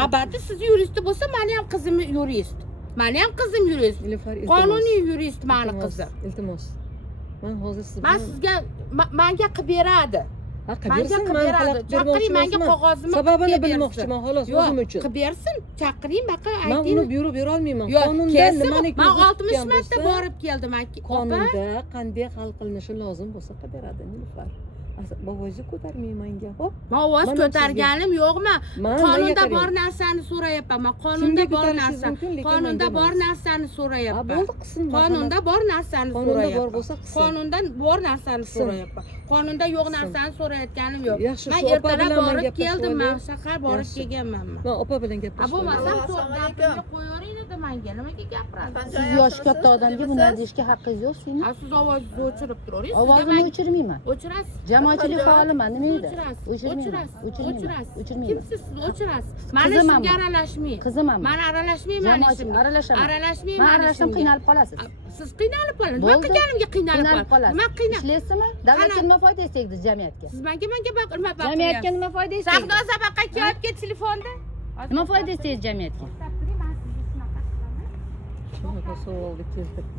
Albatta siz yurist bo'lsa, meni ham qizim yurist. Meni ham qizim yurist. Qonuniy yurist meni qizim. Iltimos. Men hozir siz Men sizga menga qilib beradi. menga qilib beradi. Chaqiring, menga qog'ozimni sababini bilmoqchiman xolos o'zim uchun. Qilib bersin, chaqiring, baqa Men ayting. uni buyurib bera olmayman. Qonunda nimani men 60 marta borib keldim. Qonunda qanday hal qilinishi lozim bo'lsa qilib beradi Nilufar. Bovozni ko'tarmayman hop. Men ovoz ko'targanim yo'qmi? Qonunda bor narsani so'rayapman. Men qonunda bor narsani, qonunda bor narsani so'rayapman. Bo'ldi qism. Qonunda bor narsani Qonunda so'rayapman. bor bo'lsa qism. Qonunda bor narsani so'rayapman. Qonunda yo'q narsani so'rayotganim yo'q. Yaxshi, Men shu opa ertalab bilan borib gaplashib keldim, men olaylik. shahar borib kelganman. Men opa bilan gaplashib. Bo'lmasam so'rayapman, qo'yavering edi menga. Nimaga gapirasiz? Siz yoshi katta odamga bunday deyishga haqqingiz yo'q sizning. Siz ovozingizni o'chirib turaverasiz. Ovozimni o'chirmayman. O'chirasiz. Jamoatchilik faoliman, nima edi? O'chirasiz. O'chirmayman. Kimsiz siz? O'chirasiz. Mani ishimga aralashmang. Qiziman. Men aralashmayman ishimga. Aralashmayman. Aralashmayman. Men aralashsam qiynalib qolasiz. Siz qiynalib qolasiz. Nima qilganimga qiynalib qolasiz? Nima qiynalib? Ishlaysizmi? Davlatga nima foydasi tegdi jamiyatga? Siz menga nima baqiryapsiz? Jamiyatga nima foydasi tegdi? Savdo sabaqa kelib ket telefonda. Nima foydasi tegdi jamiyatga? Shunaqa savolni keltirdi.